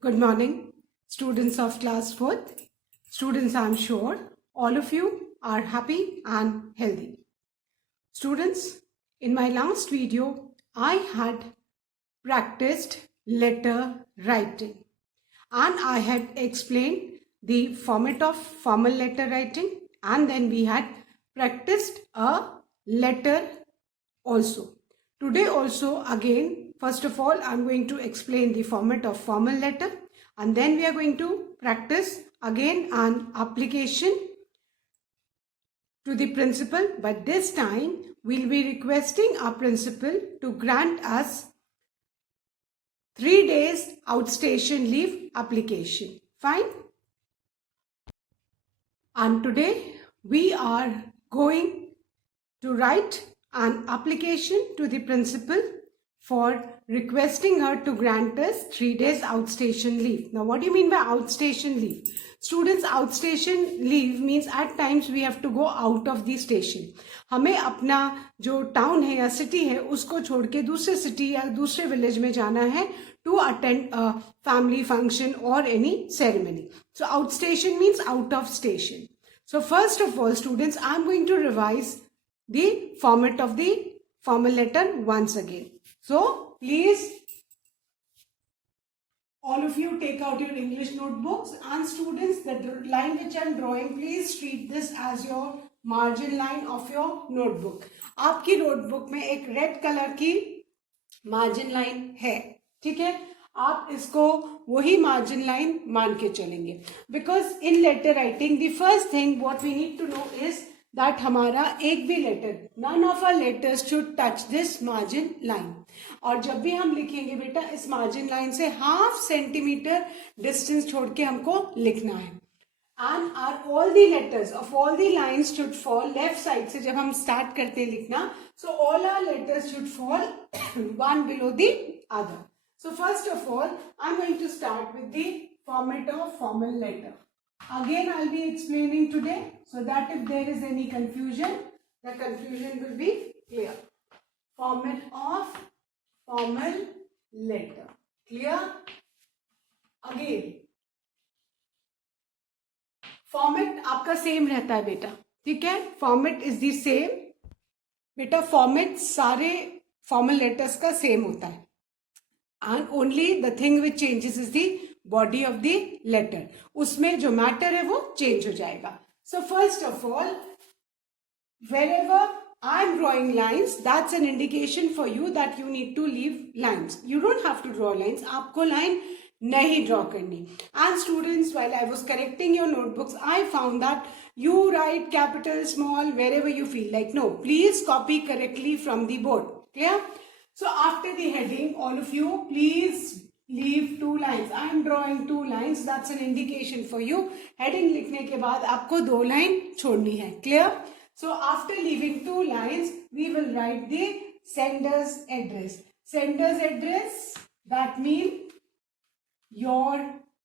Good morning, students of class 4th. Students, I am sure all of you are happy and healthy. Students, in my last video, I had practiced letter writing and I had explained the format of formal letter writing, and then we had practiced a letter also. Today also again, first of all, I'm going to explain the format of formal letter, and then we are going to practice again an application to the principal, but this time we'll be requesting our principal to grant us 3 days outstation leave application. Fine? And today we are going to write an application to the principal for requesting her to grant us 3 days outstation leave. Now, what do you mean by outstation leave? Students, outstation leave means at times we have to go out of the station. हमें अपना जो टाउन है या सिटी है उसको छोड़ के दूसरे सिटी या दूसरे विलेज में जाना है to attend a family function or any ceremony. So, outstation means out of station. So, first of all, students, I am going to revise the format of the formal letter once again. So, please, all of you take out your English notebooks, and students, the line which I am drawing, please treat this as your margin line of your notebook. आपकी notebook में एक red color की margin line है, ठीक है? आप इसको वही margin line मान के चलेंगे. Because in letter writing, the first thing what we need to know is that हमारा एक भी letter, none of our letters should touch this margin line. और जब भी हम लिखेंगे बेटा इस margin line से ½ सेंटीमीटर distance छोड़ के हमको लिखना है. And all the letters of all the lines should fall left side से जब हम start करते हैं लिखना, so all our letters should fall one below the other. So first of all, I'm going to start with the format of formal letter. Again, I'll be explaining today so that if there is any confusion, the confusion will be clear. Format of formal letter. Clear? Again, format आपका same रहता है बेटा, ठीक है? Format is the same. बेटा format सारे formal letters का same होता है. And only the thing which changes is the body of the letter. उसमें जो matter है वो change हो जाएगा. So first of all, wherever I am drawing lines, that's an indication for you that you need to leave lines. You don't have to draw lines. आपको line नहीं draw करनी. And students, while I was correcting your notebooks, I found that you write capital, small, wherever you feel like. No, please copy correctly from the board. Clear? So after the heading, all of you, please leave 2 lines. I am drawing 2 lines. That's an indication for you. Heading लिखने के बाद आपको 2 line छोड़नी है. Clear? So after leaving 2 lines, we will write the sender's address. Sender's address, that means your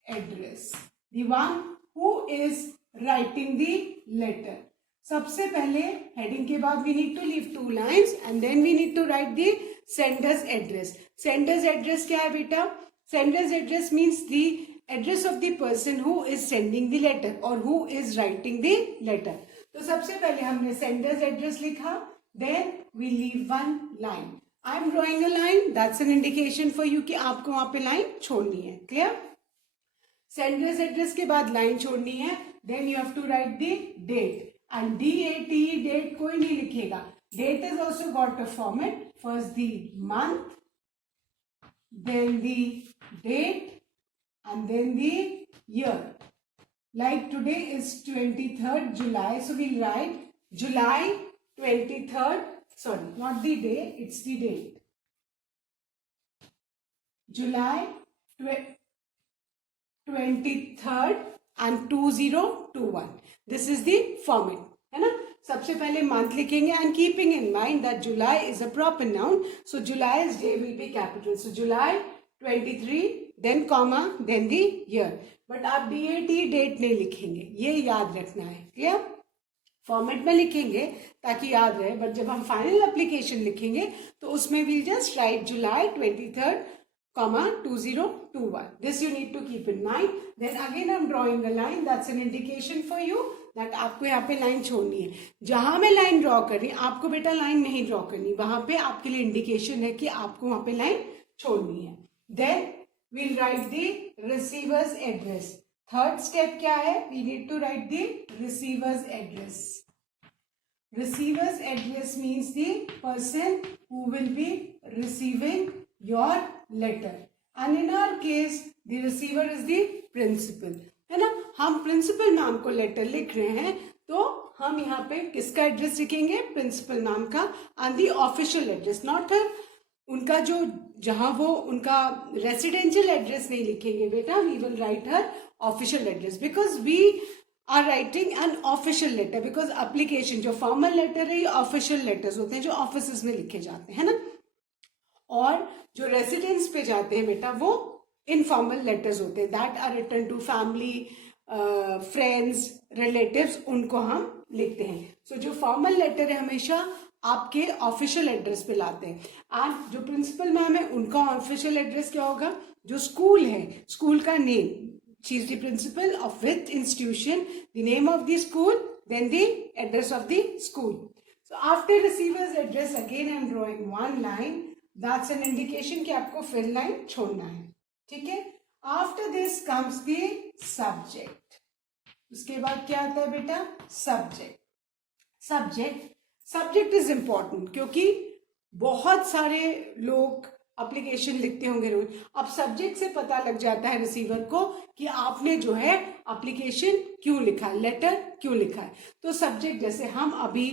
address. The one who is writing the letter. सबसे पहले heading के बाद we need to leave 2 lines and then we need to write the sender's address. Sender's address क्या है बेटा? Sender's address means the address of the person who is sending the letter or who is writing the letter. तो सबसे पहले हमने sender's address लिखा, then we leave 1 line. I am drawing a line. That's an indication for you कि आपको वहाँ पे line छोड़नी है. Clear? Sender's address के बाद line छोड़नी है. Then you have to write the date. And DAT, date कोई नहीं लिखेगा. Date has also got a format. First the month, then the date, and then the year. Like today is 23rd July, so we'll write July 23rd. Sorry, not the day, it's the date. July 23rd and 2021. This is the format, है ना? सबसे पहले month लिखेंगे and keeping in mind that July is a proper noun, so July's day will be capital. So July 23, then comma, then the year. But आप DAT date नहीं लिखेंगे, ये याद रखना है. Clear? फॉर्मेट में लिखेंगे ताकि याद रहे, बट जब हम फाइनल एप्लीकेशन लिखेंगे तो उसमें we'll just write July 23rd 2021. This you need to keep in mind. Then again I'm drawing a line. That's an indication for you that आपको यहाँ पे लाइन छोड़नी है. जहां मैं लाइन ड्रॉ कर रही आपको बेटा लाइन नहीं ड्रॉ करनी, वहां पे आपके लिए इंडिकेशन है कि आपको वहां पे लाइन छोड़नी है. Then we'll write the receiver's address. Third step क्या है? We need to write the receiver's address. Receiver's address means the person who will be receiving your letter. And in our case, the receiver is the principal. है ना? हम principal ma'am को लेटर लिख रहे हैं तो हम यहाँ पे किसका एड्रेस लिखेंगे? प्रिंसिपल मैम का. And the official address, not her उनका जो जहां वो उनका रेसिडेंशियल एड्रेस नहीं लिखेंगे बेटा. We will write her official address because we are writing an official letter. Because application जो फॉर्मल लेटर है ये ऑफिशियल लेटर्स होते हैं जो ऑफिस में लिखे जाते हैं ना. और जो रेसिडेंस पे जाते हैं बेटा वो इनफॉर्मल लेटर्स होते हैं. That are written to family, friends, relatives, उनको हम लिखते हैं. सो जो फॉर्मल लेटर है हमेशा आपके ऑफिशियल एड्रेस पे लाते हैं. एंड जो प्रिंसिपल मैम है उनका ऑफिशियल एड्रेस क्या होगा? जो स्कूल है, स्कूल का name, she is the principal of which institution, the name of the school, then the address of the school. So after receiver's address again I am drawing one line. That's an indication कि आपको फिर line छोड़ना है. ठीक है. After this comes the subject. उसके बाद क्या आता है बेटा? सब्जेक्ट. सब्जेक्ट इज इंपॉर्टेंट क्योंकि बहुत सारे लोग एप्लीकेशन लिखते होंगे रोज. अब सब्जेक्ट से पता लग जाता है रिसीवर को कि आपने जो है एप्लीकेशन क्यों लिखा है, लेटर क्यों लिखा है. तो सब्जेक्ट, जैसे हम अभी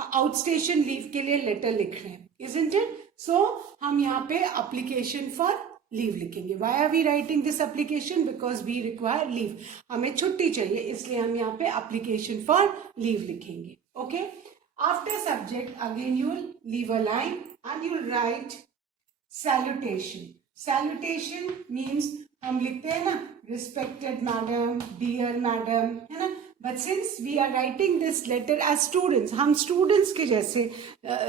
आउटस्टेशन लीव के लिए लेटर लिख रहे हैं, इजंट इट? सो हम यहाँ पे एप्लीकेशन फॉर लीव लिखेंगे. Why are we writing this application? Because we require leave. हमें छुट्टी चाहिए, इसलिए हम यहाँ पे एप्लीकेशन फॉर लीव लिखेंगे. Okay. After subject, again you will leave a line and you will write salutation. Salutation means हम लिखते हैं ना respected madam, dear madam, है ना. But since we are writing this letter as students, हम students के जैसे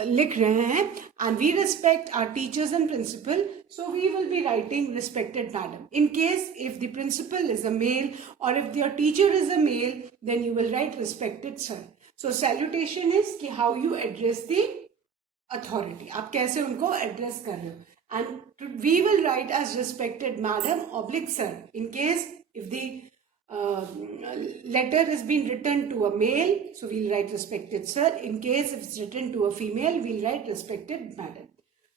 लिख रहे हैं and we respect our teachers and principal, so we will be writing respected madam. In case if the principal is a male or if your teacher is a male, then you will write respected sir. So salutation is कि how you address the authority. आप कैसे उनको address कर रहे हो. And we will write as respected madam oblique sir. In case if the letter is being written to a male, so we'll write respected sir. In case if it's written to a female, we'll write respected madam.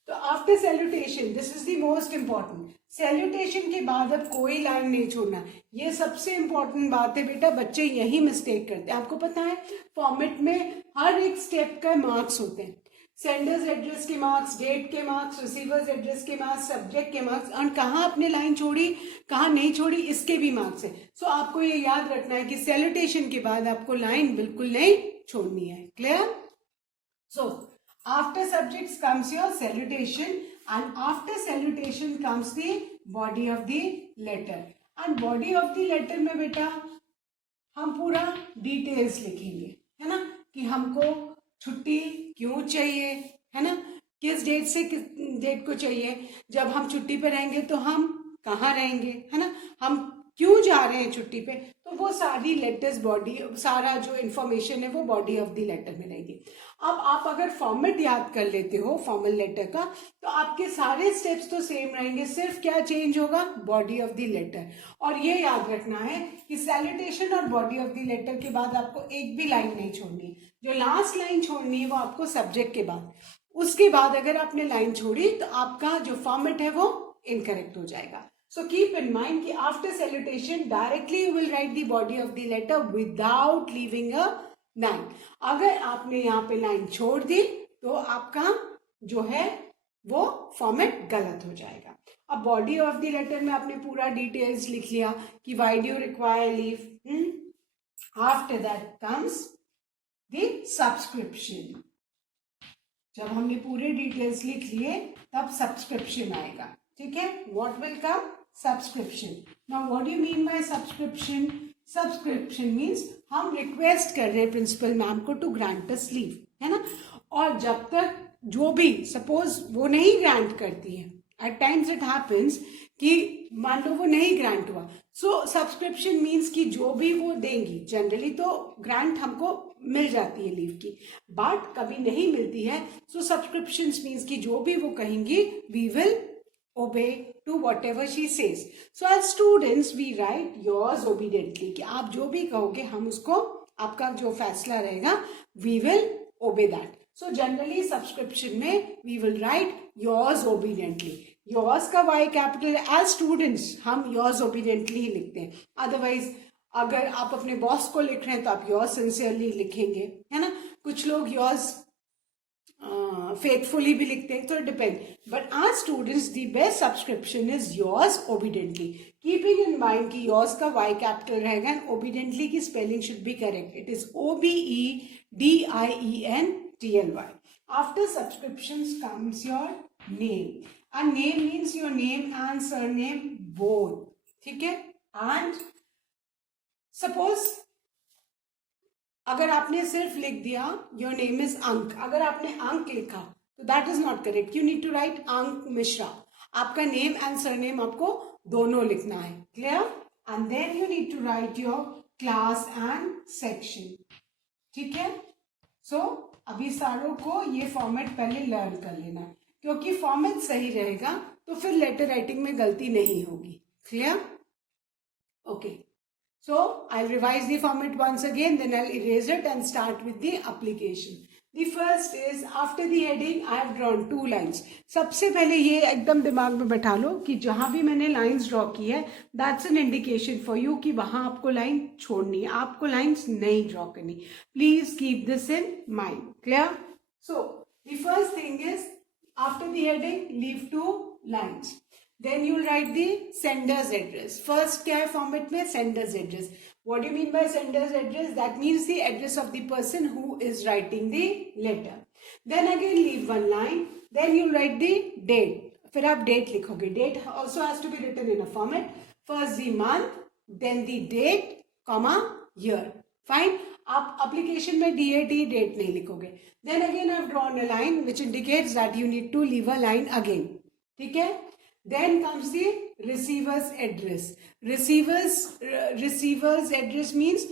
तो after salutation, this is the most important. Salutation के बाद अब कोई लाइन नहीं छोड़ना. ये सबसे इम्पॉर्टेंट बात है बेटा. बच्चे यही मिस्टेक करते हैं. आपको पता है फॉर्मेट में हर एक स्टेप का मार्क्स होते हैं. सेंडर्स एड्रेस के मार्क्स, डेट के मार्क्स, रिसीवर्स एड्रेस के मार्क्स, सब्जेक्ट के मार्क्स, और कहाँ आपने लाइन छोड़ी कहाँ नहीं छोड़ी इसके भी मार्क्स है. सो आपको ये याद रखना है कि सैल्यूटेशन के बाद आपको लाइन बिल्कुल नहीं छोड़नी है. क्लियर? सो after subjects comes your salutation and after salutation comes the body of the letter. And body of the letter में बेटा हम पूरा डिटेल्स लिखेंगे, है ना, कि हमको छुट्टी क्यों चाहिए, है ना, किस डेट से किस डेट को चाहिए, जब हम छुट्टी पे रहेंगे तो हम कहाँ रहेंगे, है ना, हम क्यों जा रहे हैं छुट्टी पे. तो वो सारी लेटर्स बॉडी, सारा जो इन्फॉर्मेशन है वो बॉडी ऑफ द लेटर में रहेगी. अब आप अगर फॉर्मेट याद कर लेते हो फॉर्मल लेटर का तो आपके सारे स्टेप्स तो सेम रहेंगे, सिर्फ क्या चेंज होगा? Body of the letter. और ये याद रखना है कि सैल्यूटेशन और बॉडी ऑफ द लेटर के बाद आपको एक भी लाइन नहीं छोड़नी. जो लास्ट लाइन छोड़नी है वो आपको सब्जेक्ट के बाद. उसके बाद अगर आपने लाइन छोड़ी तो आपका जो फॉर्मेट है वो इनकरेक्ट हो जाएगा. So keep in mind कि after salutation directly you will write the body of the letter without leaving a line. अगर आपने यहाँ पे लाइन छोड़ दी तो आपका जो है वो फॉर्मेट गलत हो जाएगा. अब बॉडी ऑफ द लेटर में आपने पूरा डिटेल्स लिख लिया कि why do you require leave. After that comes the subscription. जब हमने पूरे डिटेल्स लिख लिए तब सब्सक्रिप्शन आएगा. ठीक है. What will come? Subscription. Now what do you mean by subscription? Subscription means हम रिक्वेस्ट कर रहे हैं प्रिंसिपल मैम को टू ग्रांट अस लीव, है ना. और जब तक जो भी सपोज वो नहीं ग्रांट करती है एट टाइम्स इट हैपन्स कि मान लो वो नहीं ग्रांट हुआ, सो सब्सक्रिप्शन मीन्स कि जो भी वो देंगी, जनरली तो ग्रांट हमको मिल जाती है लीव की, बट कभी नहीं मिलती है, सो सब्सक्रिप्शन मीन्स कि जो भी वो कहेंगी we will obey to whatever she says. So as students we write yours obediently कि आप जो भी कहोगे हम उसको, आपका जो फैसला रहेगा we will obey that. So generally subscription में we will write yours obediently. yours का y capital as students हम yours obediently ही लिखते हैं, otherwise अगर आप अपने बॉस को लिख रहे हैं तो आप yours sincerely लिखेंगे, है ना. कुछ लोग yours faithfully भी लिखते हैं, तो डिपेंड. बट आज students the best subscription is yours obediently, keeping in mind कि योर्स का वाई कैपिटल रहेगा एंड ओबीडेंटली की spelling should be correct. It is OBEDIENTLY. After subscription comes your name, and name means your name and surname both. ठीक है. And suppose अगर आपने सिर्फ लिख दिया योर नेम इज अंक, अगर आपने अंक लिखा तो that is not correct. You need to write Ank Mishra. आपका नेम एंड सरनेम आपको दोनों लिखना है. Clear. And then you need to write your class and section. ठीक है. सो अभी सारों को ये फॉर्मेट पहले लर्न कर लेना है, क्योंकि फॉर्मेट सही रहेगा तो फिर लेटर राइटिंग में गलती नहीं होगी. Clear. Okay. So I'll revise the format once again, then I'll erase it and start with the application. The first is after the heading I have drawn 2 lines. सबसे पहले ये एकदम दिमाग में बैठा लो कि जहां भी मैंने लाइंस ड्रॉ की है that's an indication for you कि वहां आपको लाइन छोड़नी है, आपको लाइंस नहीं ड्रॉ करनी. Please keep this in mind. Clear? So the first thing is after the heading leave 2 lines. Then you'll write the sender's address. First क्या है फॉर्मेट में? sender's address. What do you mean by sender's address? That means the address of the person who is writing the letter. Then again leave 1 line. Then you'll write the date. फिर आप date लिखोगे. Date also has to be written in a format. First the month, then the date, comma year. Fine. आप application में DAT date नहीं लिखोगे. Then again I've drawn a line which indicates that you need to leave a line again. ठीक है. Then comes the receiver's address. Receiver's address means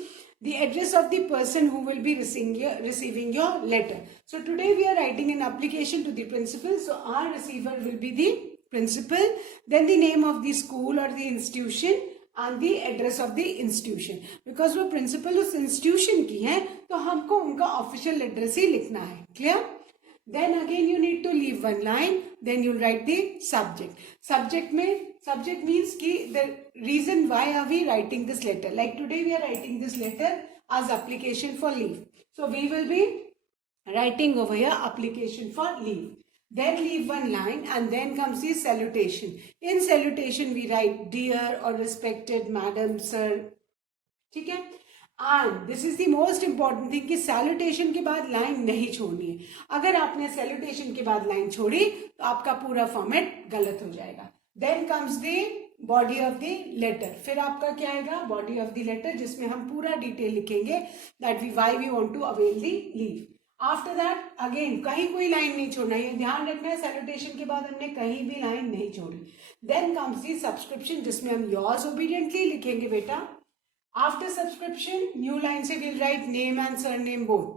the address of the person who will be receiving your letter. So today we are writing an application to the principal. So our receiver will be the principal. Then the name of the school or the institution and the address of the institution. Because वो principal उस institution की है तो हमको उनका official address ही लिखना है. Clear? Then again you need to leave 1 line. Then you'll write the subject. Subject means कि the reason why are we writing this letter. Like today we are writing this letter as application for leave. So we will be writing over here application for leave. Then leave 1 line and then comes the salutation. In salutation we write dear or respected madam, sir. ठीक है. And this is the most important thing कि सैल्यूटेशन के बाद line नहीं छोड़नी है. अगर आपने सैल्यूटेशन के बाद लाइन छोड़ी तो आपका पूरा फॉर्मेट गलत हो जाएगा. Then comes the body of the letter. फिर आपका क्या आएगा? बॉडी ऑफ द लेटर, जिसमें हम पूरा डिटेल लिखेंगे that we why we want to avail the leave. After that again कहीं कोई लाइन नहीं छोड़ना है, ये ध्यान रखना है. सैल्यूटेशन के बाद हमने कहीं भी लाइन नहीं छोड़ी. देन कम्स द सब्सक्रिप्शन, जिसमें हम योर्स ओबीडियंटली लिखेंगे बेटा. After subscription, new line se we'll write name and surname both.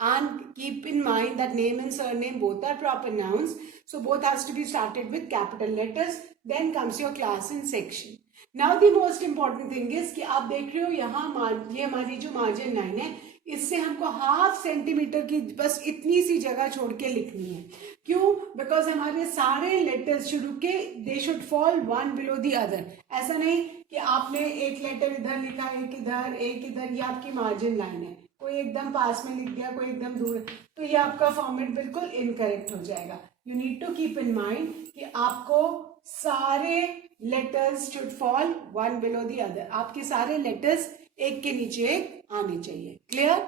And keep in mind that name and surname both are proper nouns. So both has to be started with capital letters. Then comes your class and section. Now the most important thing is कि आप देख रहे हो यहाँ ये हमारी जो margin line है, इससे हमको 1/2 सेंटीमीटर की बस इतनी सी जगह छोड़ के लिखनी है. क्यों? बिकॉज हमारे सारे लेटर्स शुरू के दे should fall one below the other. ऐसा नहीं कि आपने एक लेटर इधर लिखा, एक इधर, एक इधर. ये आपकी मार्जिन लाइन है. कोई एकदम पास में लिख दिया, कोई एकदम दूर, तो ये आपका फॉर्मेट बिल्कुल इनकरेक्ट हो जाएगा. You need to keep in mind कि आपको सारे letters should fall one below the other. आपके सारे लेटर्स एक के नीचे एक आने चाहिए. Clear?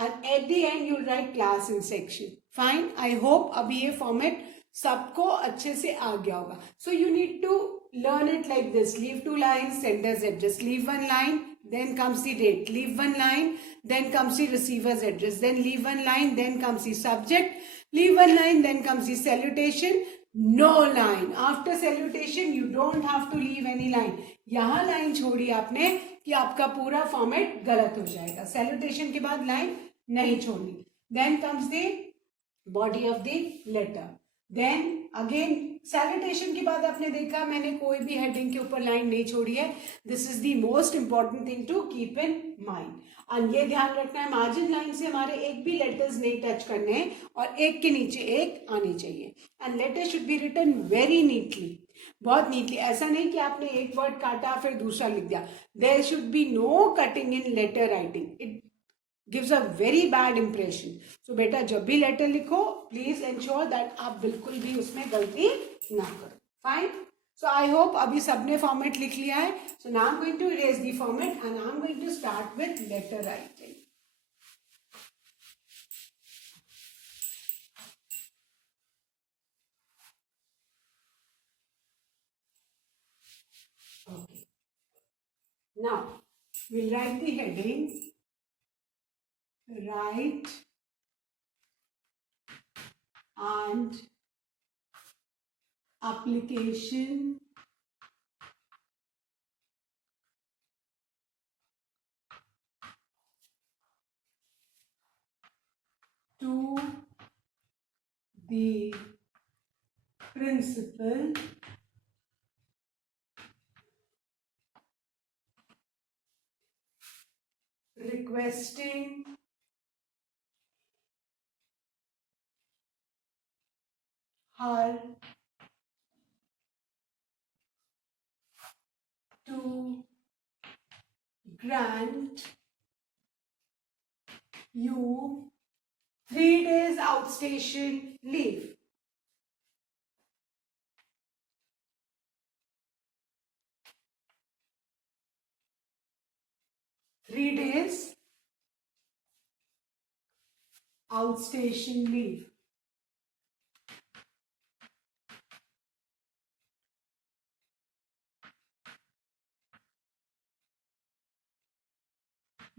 And at the end you write class in section. Fine. I hope अभी ये फॉर्मेट सबको अच्छे से आ गया होगा. So you need to learn it like this. Leave 2 lines, sender's address. Leave 1 line, then comes the date. Leave 1 line, then comes the receiver's address. Then leave 1 line, then comes the subject. Leave 1 line, then comes the salutation. No line after salutation, you don't have to leave any line. यहां line छोड़ी आपने कि आपका पूरा फॉर्मेट गलत हो जाएगा. सैल्यूटेशन के बाद लाइन नहीं छोड़नी. Then comes the body of the letter. Then again salutation के बाद आपने देखा मैंने कोई भी हेडिंग के ऊपर लाइन नहीं छोड़ी है. This is the most important thing to keep in mind. और ये ध्यान रखना है मार्जिन लाइन से हमारे एक भी लेटर्स नहीं टच करने हैं और एक के नीचे एक आनी चाहिए. And letter should be written very neatly, बहुत नीटली. ऐसा नहीं कि आपने एक वर्ड काटा फिर दूसरा लिख दिया. There should be no cutting in letter writing. It gives a very bad impression. So बेटा जब भी लेटर लिखो प्लीज एंश्योर दैट आप बिल्कुल भी उसमें गलती ना करो. फाइन. सो आई होप अभी सबने फॉर्मेट लिख लिया है. So now I am going to erase the format and I am going to start with letter writing. Okay. Now we'll write the heading. Write and application to the principal requesting her to grant you 3 days outstation leave. Three days outstation leave.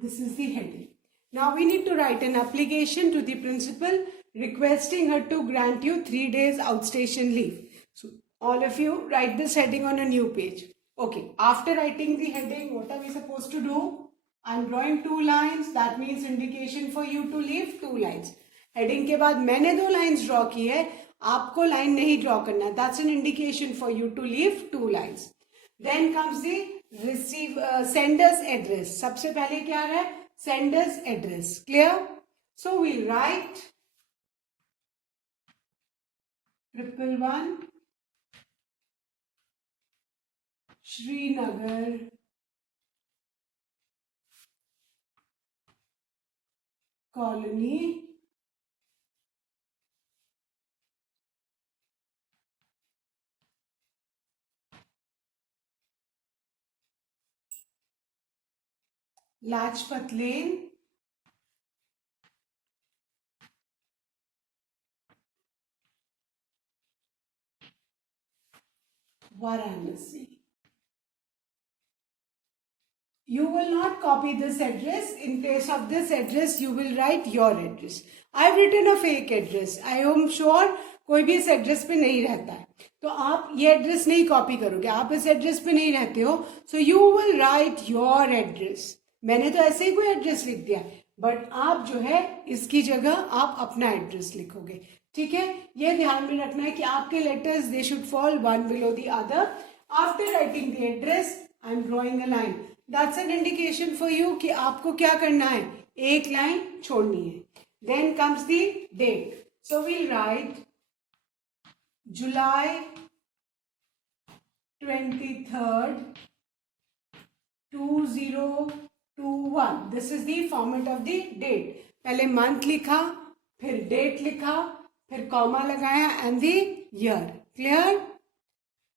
This is the heading. Now we need to write an application to the principal requesting her to grant you 3 days outstation leave. So all of you write this heading on a new page. Okay, after writing the heading, what are we supposed to do? I'm drawing 2 lines. That means indication for you to leave 2 lines. Heading के बाद मैंने 2 lines draw की है, आपको line नहीं draw करना. That's an indication for you to leave 2 lines. Then comes the sender's address. सबसे पहले क्या है? Sender's address. Clear? So we'll write 111 Srinagar Colony, Lajpat Lane, Varanasi. You will not copy this address. In place of this address, you will write your address. I've written a fake address. I am sure कोई भी इस एड्रेस पे नहीं रहता है, तो आप ये एड्रेस नहीं कॉपी करोगे. आप इस एड्रेस पे नहीं रहते हो, सो you will write your address. मैंने तो ऐसे ही कोई एड्रेस लिख दिया, बट आप जो है इसकी जगह आप अपना एड्रेस लिखोगे. ठीक है, ये ध्यान में रखना है कि आपके letters they should fall one below the other. After writing the address I am drawing a line. That's an indication for you कि आपको क्या करना है, एक लाइन छोड़नी है. Then comes the date. So we'll write July 23rd 2021. This is the format of the date. पहले मंथ लिखा, फिर डेट लिखा, फिर कॉमा लगाया एंड द ईयर. क्लियर?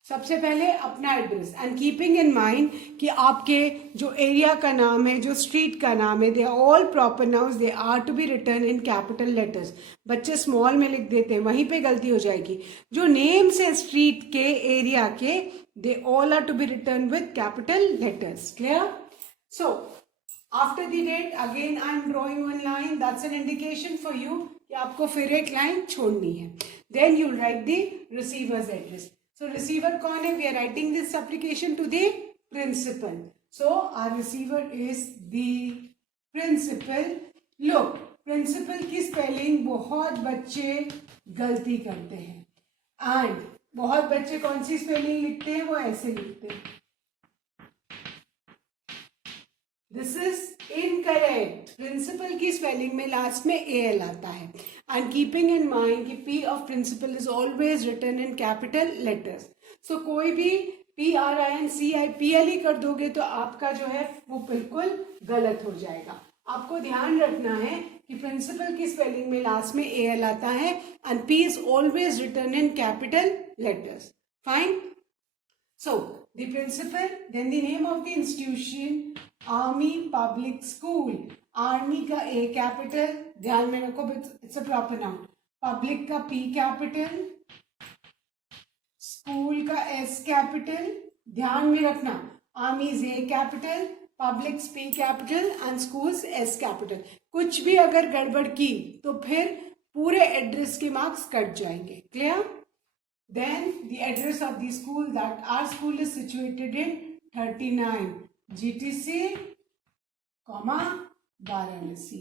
सबसे पहले अपना address and keeping in mind कि आपके जो एरिया का नाम है, जो स्ट्रीट का नाम है, they are all proper nouns. They are to be written in capital letters. बच्चे स्मॉल में लिख देते हैं, वहीं पे गलती हो जाएगी. जो नेम्स है स्ट्रीट के, एरिया के, they all are to be written with capital letters. Clear? So After the date, again I am drawing one line. That's an indication for you कि आपको फिर एक line छोड़नी है. Then you write the receiver's address. So receiver कौन है? We are writing this application to the principal. So our receiver is the principal. Look, principal की spelling बहुत बच्चे गलती करते हैं. And बहुत बच्चे कौन सी spelling लिखते हैं? वो ऐसे लिखते हैं. This is incorrect. प्रिंसिपल की स्पेलिंग में लास्ट में AL आता है. एंड कीपिंग इन माइंड कि P of principal is always written in capital letters. So कोई भी PRINCIPL कर दोगे तो आपका जो है वो बिल्कुल गलत हो जाएगा. आपको ध्यान रखना है कि प्रिंसिपल की स्पेलिंग में लास्ट में AL आता है and P is always written in capital letters. Fine. So, the principal, then the name of the institution, Army Public School. Army का A capital, ध्यान में रखो, it's a proper noun. Public का P capital, school का S capital, ध्यान में रखना. Army's A capital, Public's P capital and school's S capital. कुछ भी अगर गड़बड़ की तो फिर पूरे एड्रेस के मार्क्स कट जाएंगे. Clear? Then the address of the school, that our school is situated in 39 GTC, वाराणसी.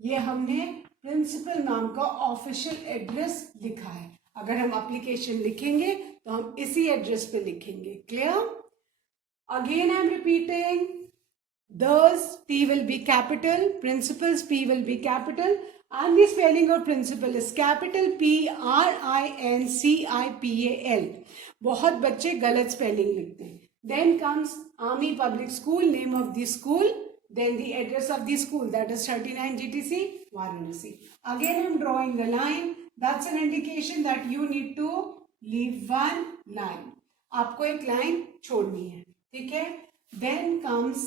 ये हमने प्रिंसिपल नाम का ऑफिशियल एड्रेस लिखा है. अगर हम एप्लीकेशन लिखेंगे तो हम इसी एड्रेस पे लिखेंगे. Clear? Again I am repeating. Thus P will be capital, principal's P will be capital, and the spelling of principal is capital PRINCIPAL. बहुत बच्चे गलत स्पेलिंग लिखते हैं. Then comes Army Public School, name of the school, then the address of the school, that is 39 GTC, Varanasi. Again I am drawing the line. That's an indication that you need to leave one line. आपको एक line छोड़नी है. ठीक है? Then comes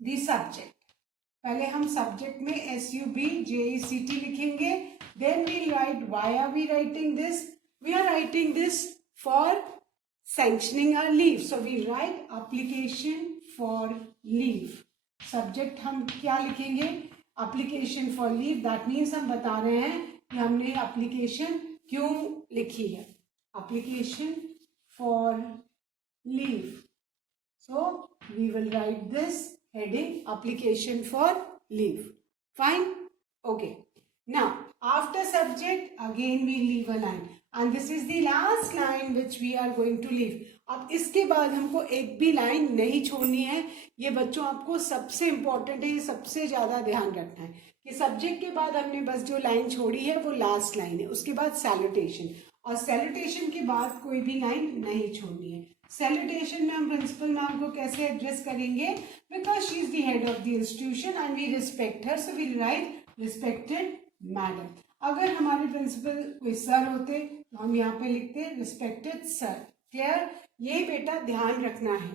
the subject. पहले हम सब्जेक्ट में SUBJECT लिखेंगे. Then we'll write, why are we writing this? We are writing this for sanctioning our leave. So we write application for leave. Subject हम क्या लिखेंगे? application for leave. That means हम बता रहे हैं कि हमने application क्यों लिखी है. application for leave. So we will write this heading application for leave. Fine? Okay. Now, after subject, again we leave a line. And this is the last line which we are going to leave. अब इसके बाद हमको एक भी लाइन नहीं छोड़नी है. ये बच्चों आपको सबसे इम्पोर्टेंट है, ये सबसे ज़्यादा ध्यान रखना है कि सब्जेक्ट के बाद हमने बस जो लाइन छोड़ी है वो लास्ट लाइन है. उसके बाद सैल्यूटेशन, और सैल्यूटेशन के बाद कोई भी लाइन नहीं छोड़नी है. सैल्यूटेशन में हम प्रिंसिपल मैम को कैसे एड्रेस करेंगे? Because she is the head of the institution and we respect her, so we write respected madam. अगर हमारे प्रिंसिपल कोई सर होते तो हम यहाँ पे लिखते रिस्पेक्टेड सर. क्लियर? ये बेटा ध्यान रखना है.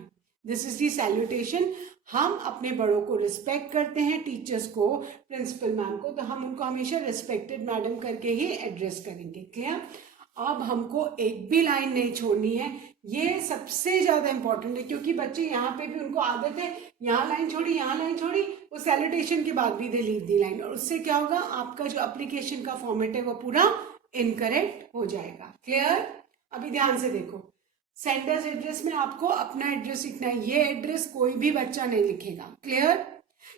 This is the salutation. हम अपने बड़ों को रिस्पेक्ट करते हैं, टीचर्स को, प्रिंसिपल मैम को, तो हम उनको हमेशा रिस्पेक्टेड मैडम करके ही एड्रेस करेंगे. क्लियर? अब हमको एक भी लाइन नहीं छोड़नी है. ये सबसे ज्यादा इंपॉर्टेंट है क्योंकि बच्चे यहाँ पे भी उनको आदत है यहाँ लाइन छोड़ी यहाँ लाइन छोड़ी, वो सैल्यूटेशन के बाद भी दे लीव दी लाइन, और उससे क्या होगा? आपका जो एप्लीकेशन का फॉर्मेट है वो पूरा इनकरेक्ट हो जाएगा. क्लियर? अभी ध्यान से देखो. सेंडर्स एड्रेस में आपको अपना एड्रेस लिखना है. ये एड्रेस कोई भी बच्चा नहीं लिखेगा. Clear?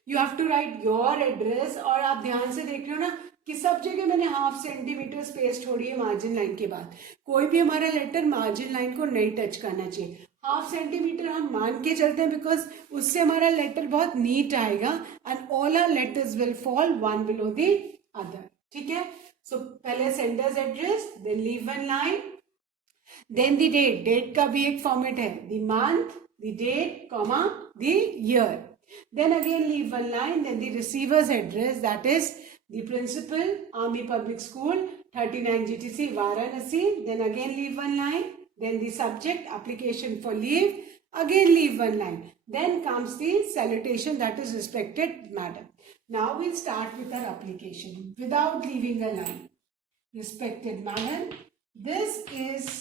You have to write your address. और आप ध्यान से देख रहे हो ना कि सब जगह मैंने 0.5 सेंटीमीटर स्पेस छोड़ी है मार्जिन लाइन के बाद. कोई भी हमारा लेटर मार्जिन लाइन को नहीं टच करना चाहिए. 0.5 सेंटीमीटर हम मान के चलते हैं बिकॉज उससे हमारा लेटर बहुत नीट आएगा and all our letters will fall one below the other. ठीक है? सो पहले sender's address, then leave one line, then the date. Date का भी एक फॉर्मेट है, the month, the date, comma, the year. Then again leave one line, then the receiver's address, that is the principal, Army Public School, 39 GTC, Varanasi. Then again leave one line. Then the subject, application for leave. Again leave one line. Then comes the salutation, that is respected madam. Now we'll start with our application without leaving a line. Respected madam, this is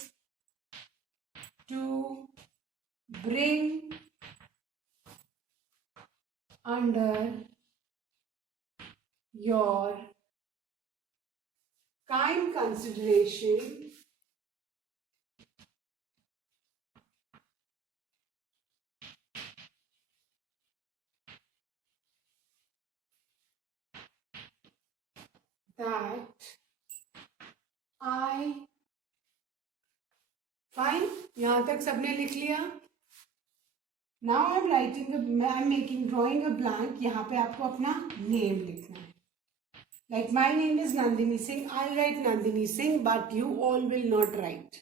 to bring under your kind consideration that I fine, यहां तक सबने लिख लिया. Now I am writing, I am making drawing a blank. यहाँ पे आपको अपना नेम लिखना है. Like my name is Nandini सिंह. आई राइट Nandini Singh, but you all will not right.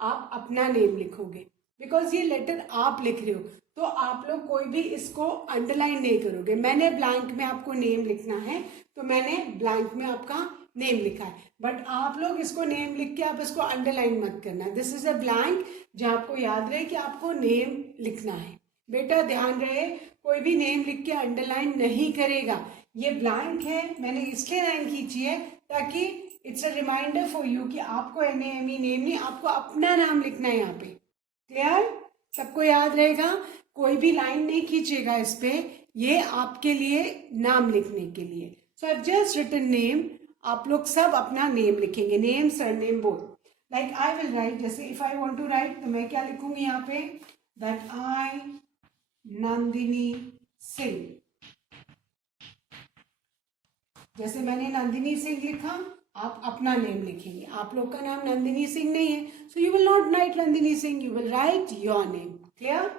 आप अपना नेम लिखोगे बिकॉज ये लेटर आप लिख रहे हो, तो आप लोग कोई भी इसको अंडरलाइन नहीं करोगे. मैंने ब्लैंक में आपको नेम लिखना है, तो मैंने ब्लैंक में आपका नेम लिखा है, बट आप लोग इसको नेम लिख के आप इसको अंडरलाइन मत करना. दिस इज अ ब्लैंक जहाँ आपको याद रहे कि आपको नेम लिखना है. बेटा ध्यान रहे, कोई भी नेम लिख के अंडरलाइन नहीं करेगा. ये ब्लैंक है, मैंने इसलिए लाइन खींची है ताकि it's a reminder for you कि आपको NAME नेम नहीं, आपको अपना नाम लिखना है यहाँ पे. क्लियर? सबको याद रहेगा. कोई भी लाइन नहीं खींचेगा इस पे, ये आपके लिए नाम लिखने के लिए. So I just written name. आप लोग सब अपना नेम लिखेंगे, name surname both. Like I will write, जैसे if I want to write तो मैं क्या लिखूंगी यहाँ पे, दैट आई नंदिनी सिंह. जैसे मैंने नंदिनी सिंह लिखा, आप अपना नेम लिखेंगे. आप लोग का नाम नंदिनी सिंह नहीं है, so you will not write Nandini Singh, you will write your name. Clear?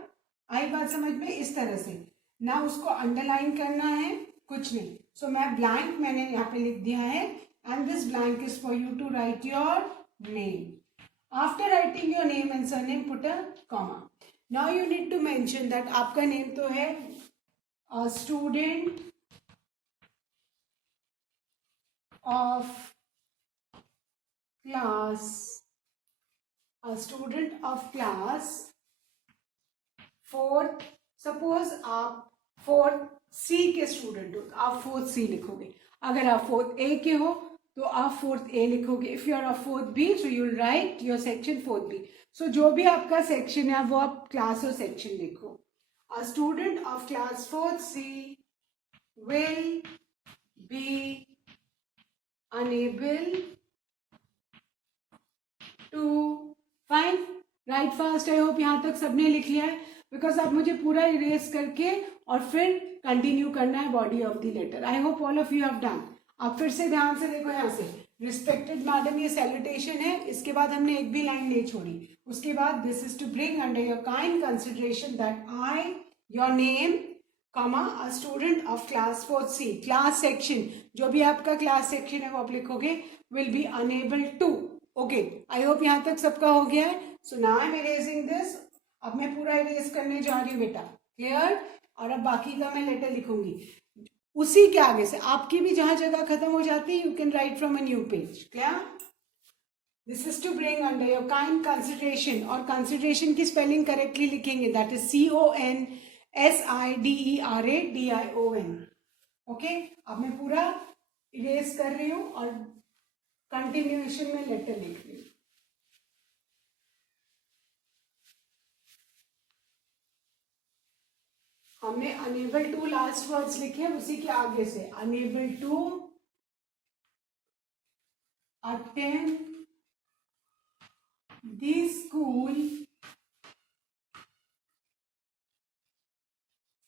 आई बात समझ में? इस तरह से ना उसको अंडरलाइन करना है, कुछ नहीं. सो मैं ब्लैंक मैंने यहाँ पे लिख दिया है, and this blank is for you to write your name. After writing your name and surname put a comma. Now you need to mention that आपका नेम तो है student of class, a student of class fourth. Suppose आप fourth C के student हो तो आप fourth C लिखोगे. अगर आप फोर्थ A के हो तो आप फोर्थ A लिखोगे. If you are of fourth B, so you will write your section fourth B. सो जो भी आपका सेक्शन है वो आप क्लास और सेक्शन लिखो. अ student of class fourth C will be unable to find. Right fast. I hope यहाँ तक सबने लिख लिया है, बिकॉज आप मुझे पूरा इरेज करके और फिर कंटिन्यू करना है body of the letter. I hope all of you have done. आप फिर से ध्यान से देखो, यहाँ से रिस्पेक्टेड मैडम ये सैल्यूटेशन है, इसके बाद हमने एक भी लाइन नहीं छोड़ी. उसके बाद this is to bring under your kind consideration that I your name comma a student of class fourth C. Class section, जो भी आपका क्लास सेक्शन है वो आप लिखोगे, will be unable to. Okay, I hope यहाँ तक सबका हो गया है. So now I am erasing this. अब मैं पूरा इरेज करने जा रही हूँ बेटा. क्लियर? और अब बाकी का मैं लेटर लिखूंगी. उसी के आगे से आपकी भी जहां जगह खत्म हो जाती है, you can write from a new page. Clear? This is to bring under your kind consideration. और कंसिडरेशन की स्पेलिंग करेक्टली लिखेंगे, दैट इज CONSIDERADION. ओके, अब मैं पूरा इरेज कर रही हूं और कंटिन्यूएशन में लेटर लिख रही हूं. हमने अनेबल टू लास्ट वर्ड्स लिखे, उसी के आगे से unable to attend the school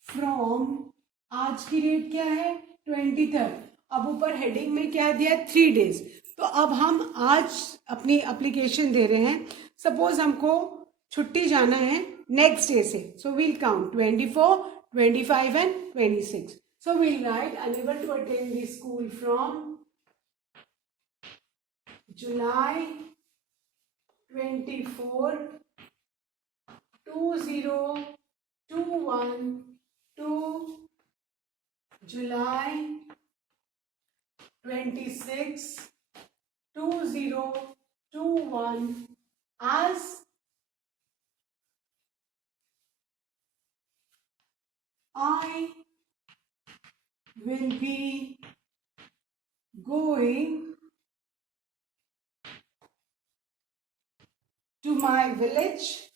from. आज की डेट क्या है? 23rd. अब ऊपर हेडिंग में क्या दिया है? 3 days. तो अब हम आज अपनी एप्लीकेशन दे रहे हैं. सपोज हमको छुट्टी जाना है नेक्स्ट डे से, so we'll count 24, 25 and 26. So we'll write unable to attend the school from July 24, 2021 to July 26, 2021 as I will be going to my village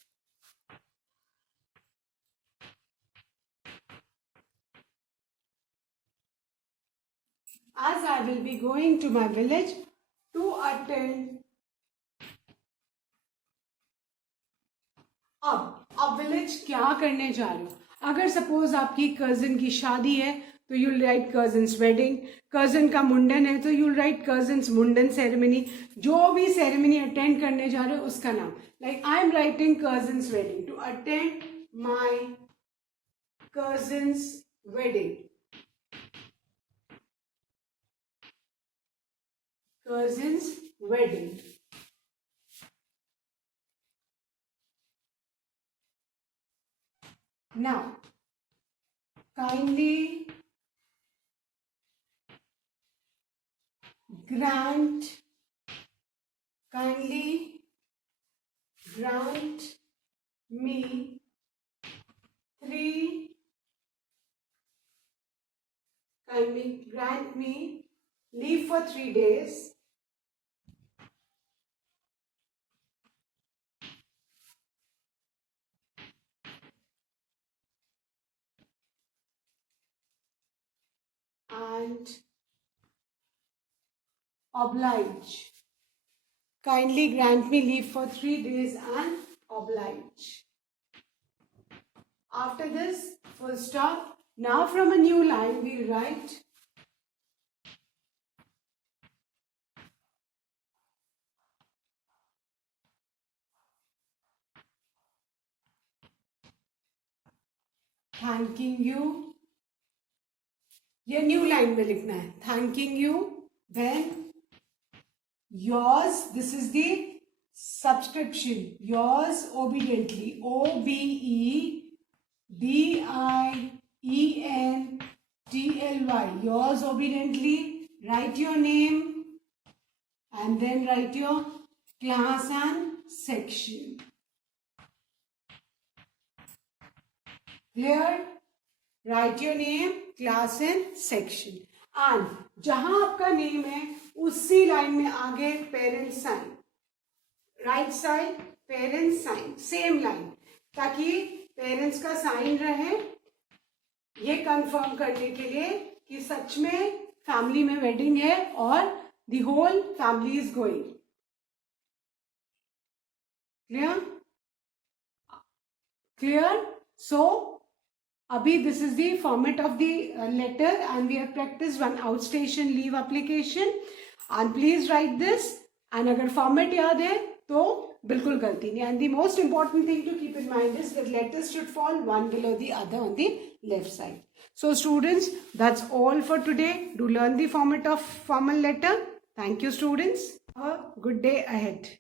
as I will be going to my village to attend. अब विलेज क्या करने जा रहे हो? अगर सपोज आपकी कजिन की शादी है तो you'll right cousins wedding, cousin का मुंडन है तो यूल राइट कजिन्स मुंडन सेरेमनी. जो भी सेरेमनी अटेंड करने जा रहे हो उसका नाम. Like I am writing cousins wedding, to attend my cousins wedding. Cousins wedding. Now, kindly grant me 3. Kindly grant me leave for 3 days. And oblige. Kindly grant me leave for 3 days and oblige. After this, full stop. Now from a new line, we'll write thanking you. ये new line में लिखना है. Thanking you, then yours, this is the subscription, yours obediently, OBEDIENTLY, yours obediently. Write your name and then write your class and section. Clear? Write your name, class and section. And जहां आपका नेम है उसी line में आगे parents sign, right side parents sign, same line, ताकि parents का sign रहे, ये कंफर्म करने के लिए कि सच में फैमिली में वेडिंग है और the whole family is going. Clear? So अभी this is the format of the letter and we have practice one outstation leave application and please write this. And अगर फॉर्मेट याद है तो बिल्कुल गलती नहीं. And the most important thing to keep in mind is that letters should fall one below the other on the left side. So students, that's all for today. Do learn the format of formal letter. Thank you students. Have a good day ahead.